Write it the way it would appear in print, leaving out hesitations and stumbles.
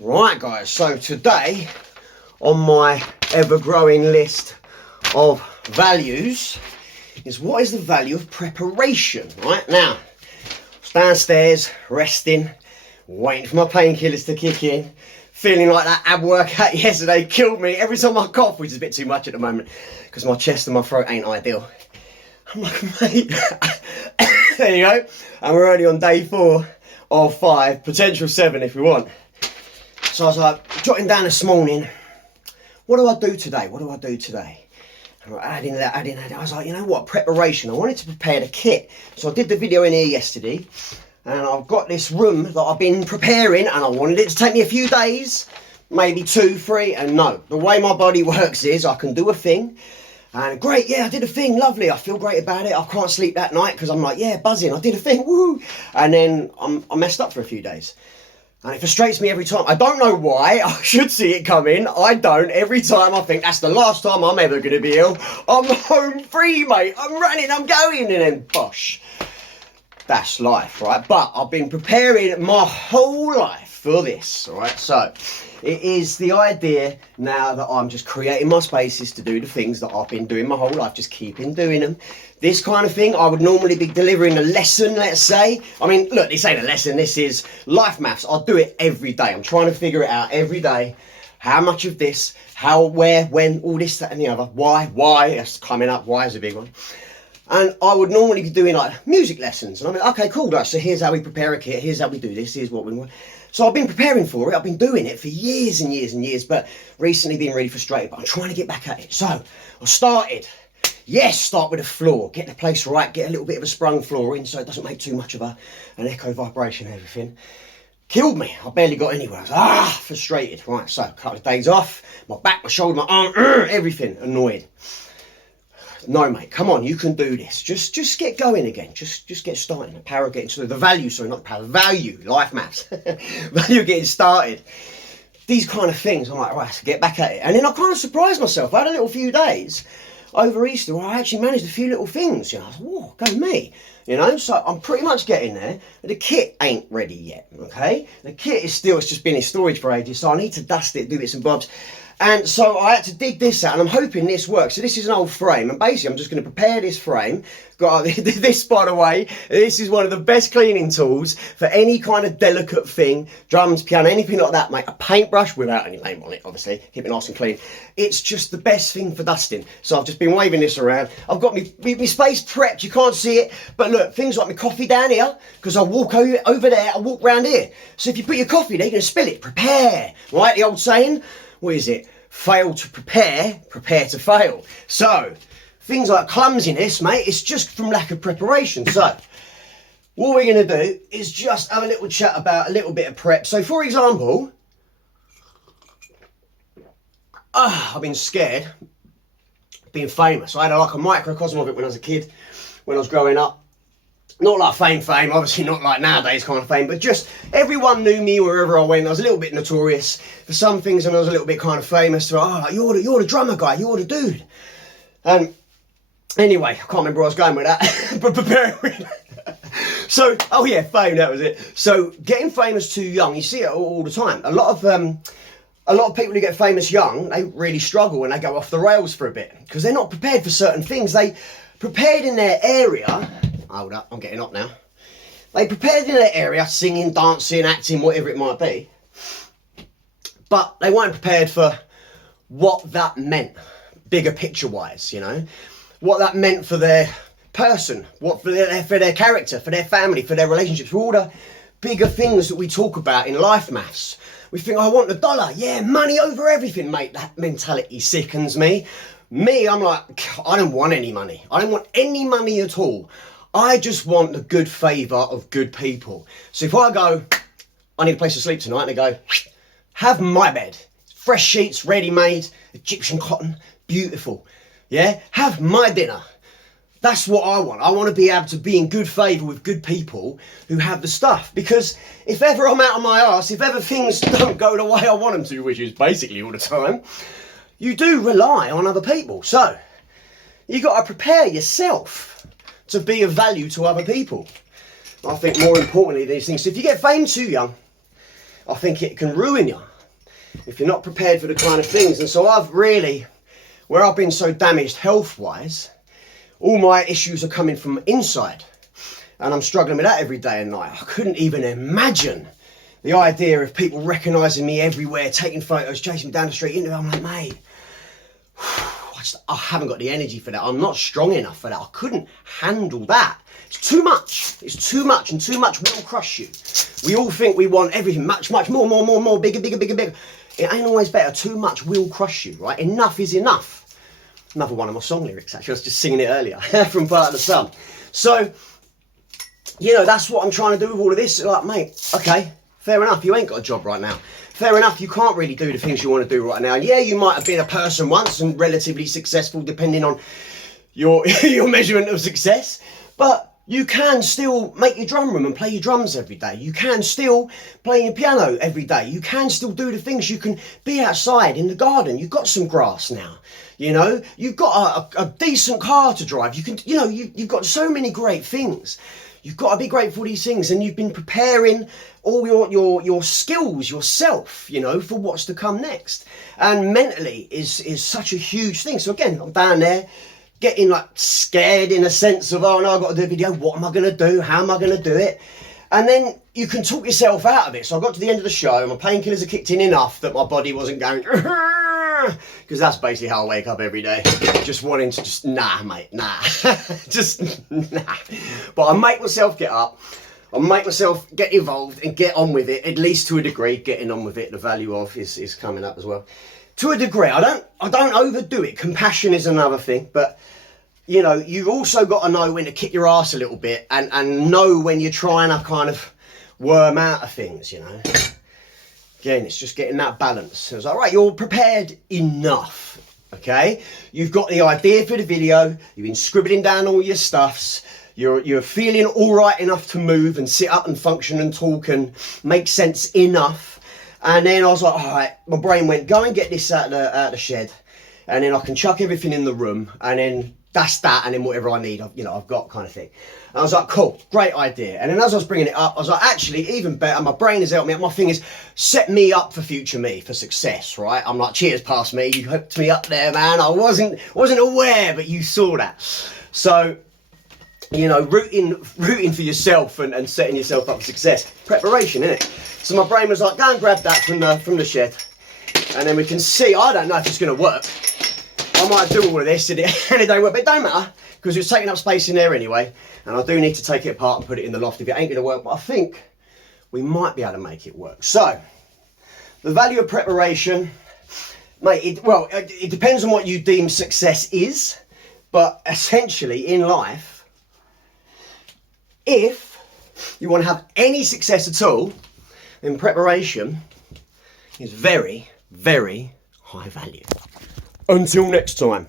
Right guys, so today on my ever-growing list of values is what is the value of preparation. Right now, I was downstairs resting, waiting for my painkillers to kick in, feeling like that ab workout yesterday killed me. Every time I cough, which is a bit too much at the moment because my chest and my throat ain't ideal. I'm like, mate, there you go. And we're only on day 4 of 5, potential 7 if we want. So I was like, jotting down this morning, what do I do today? What do I do today? And adding that. I was like, you know what, preparation. I wanted to prepare the kit. So I did the video in here yesterday, and I've got this room that I've been preparing, and I wanted it to take me a few days, maybe 2, 3, and no. The way my body works is I can do a thing, and great, yeah, I did a thing, lovely. I feel great about it. I can't sleep that night because I'm like, yeah, buzzing. I did a thing, woo. And then I messed up for a few days. And it frustrates me every time. I don't know why. I should see it coming. I don't. Every time I think that's the last time I'm ever going to be ill. I'm home free, mate. I'm running, I'm going. And then, bosh. That's life, right? But I've been preparing my whole life for this, right? So it is the idea now that I'm just creating my spaces to do the things that I've been doing my whole life, just keeping doing them. This kind of thing, I would normally be delivering a lesson, let's say. I mean, look, this ain't a lesson, this is life maths. I'll do it every day. I'm trying to figure it out every day. How much of this, how, where, when, all this, that and the other. Why, that's coming up, why is a big one. And I would normally be doing like music lessons. And I'm like, okay, cool, right, so here's how we prepare a kit, here's how we do this, here's what we want. So I've been preparing for it, I've been doing it for years and years and years, but recently been really frustrated, but I'm trying to get back at it. So I started, start with the floor, get the place right, get a little bit of a sprung floor in so it doesn't make too much of an echo vibration and everything. Killed me, I barely got anywhere. I was frustrated. Right, so a couple of days off, my back, my shoulder, my arm, everything, annoyed. No, mate, come on, you can do this. Just get going again. Just get started. The power of getting started. The value, sorry, not the power, value, life maths. Value of getting started. These kind of things, I'm like, right, so get back at it. And then I kind of surprised myself. I had a little few days over Easter where I actually managed a few little things. You know, I was like, whoa, go me. You know, so I'm pretty much getting there. The kit ain't ready yet, okay? The kit is still, it's just been in storage for ages, so I need to dust it, do bits and bobs. And so I had to dig this out, and I'm hoping this works. So this is an old frame, and basically I'm just going to prepare this frame. Got this, by the way, this is one of the best cleaning tools for any kind of delicate thing, drums, piano, anything like that, mate. A paintbrush without any paint on it, obviously, keep it nice and clean. It's just the best thing for dusting. So I've just been waving this around. I've got my space prepped, you can't see it, but look, things like my coffee down here, because I walk over there, I walk round here. So if you put your coffee there, you're going to spill it. Prepare, right? The old saying, what is it? Fail to prepare, prepare to fail. So, things like clumsiness, mate, it's just from lack of preparation. So, what we're going to do is just have a little chat about a little bit of prep. So, for example, I've been scared of being famous. I had like a microcosm of it when I was a kid, when I was growing up. Not like fame, obviously not like nowadays kind of fame, but just everyone knew me wherever I went. I was a little bit notorious for some things, and I was a little bit kind of famous. So, like, you're the drummer guy, you're the dude. Anyway, I can't remember where I was going with that, but preparing. So, oh yeah, fame, that was it. So, getting famous too young, you see it all the time. A lot of people who get famous young, they really struggle when they go off the rails for a bit because they're not prepared for certain things. They prepared in their area. Hold up, I'm getting up now. They prepared in their area, singing, dancing, acting, whatever it might be. But they weren't prepared for what that meant, bigger picture-wise, you know. What that meant for their person, for their character, for their family, for their relationships, for all the bigger things that we talk about in life maths. We think, I want the dollar. Yeah, money over everything, mate. That mentality sickens me. I'm like, I don't want any money. I don't want any money at all. I just want the good favour of good people. So if I go, I need a place to sleep tonight, and they go, have my bed. Fresh sheets, ready-made, Egyptian cotton, beautiful. Yeah, have my dinner. That's what I want. I want to be able to be in good favour with good people who have the stuff. Because if ever I'm out on my arse, if ever things don't go the way I want them to, which is basically all the time, you do rely on other people. So, you got to prepare yourself to be of value to other people. I think more importantly these things. So if you get fame too young, I think it can ruin you if you're not prepared for the kind of things. And so I've really, where I've been so damaged health-wise, all my issues are coming from inside. And I'm struggling with that every day and night. I couldn't even imagine the idea of people recognising me everywhere, taking photos, chasing me down the street. I'm like, mate, I haven't got the energy for that. I'm not strong enough for that. I couldn't handle that. It's too much. It's too much, and too much will crush you. We all think we want everything much more, bigger. It ain't always better. Too much will crush you, right? Enough is enough. Another one of my song lyrics, actually. I was just singing it earlier from Part of the Sun. So, you know, that's what I'm trying to do with all of this. Like, mate, okay, fair enough. You ain't got a job right now. Fair enough, you can't really do the things you want to do right now. Yeah, you might have been a person once and relatively successful depending on your your measurement of success, but you can still make your drum room and play your drums every day. You can still play your piano every day. You can still do the things. You can be outside in the garden. You've got some grass now. You know, you've got a decent car to drive. You can, you know, you've got so many great things. You've got to be grateful for these things, and you've been preparing all your skills yourself, you know, for what's to come next. And mentally is such a huge thing. So again, I'm down there getting like scared in a sense of, oh no, I've got to do a video. What am I going to do? How am I going to do it? And then you can talk yourself out of it. So I got to the end of the show, my painkillers had kicked in enough that my body wasn't going, because that's basically how I wake up every day. Just wanting to just, nah, mate, nah. Just, nah. But I make myself get up. I make myself get involved and get on with it, at least to a degree. Getting on with it, the value of is coming up as well. To a degree, I don't overdo it. Compassion is another thing, but you know, you've also got to know when to kick your ass a little bit and know when you're trying to kind of worm out of things, you know. Again, it's just getting that balance. It's like, right, you're prepared enough, okay? You've got the idea for the video, you've been scribbling down all your stuffs, you're feeling all right enough to move and sit up and function and talk and make sense enough. And then I was like, all right, my brain went, go and get this out of the shed, and then I can chuck everything in the room, and then that's that, and then whatever I need, you know, I've got, kind of thing. And I was like, cool, great idea. And then as I was bringing it up, I was like, actually, even better, my brain has helped me out. My thing is, set me up for future me, for success, right? I'm like, cheers past me, you hooked me up there, man. I wasn't aware, but you saw that. So, you know, rooting for yourself and setting yourself up for success. Preparation, innit? So my brain was like, go and grab that from the shed. And then we can see, I don't know if it's going to work. I might do all of this and it don't work, but it don't matter, because it's taking up space in there anyway. And I do need to take it apart and put it in the loft if it ain't going to work, but I think we might be able to make it work. So, the value of preparation, mate, it depends on what you deem success is, but essentially in life, if you want to have any success at all, then preparation is very, very high value. Until next time.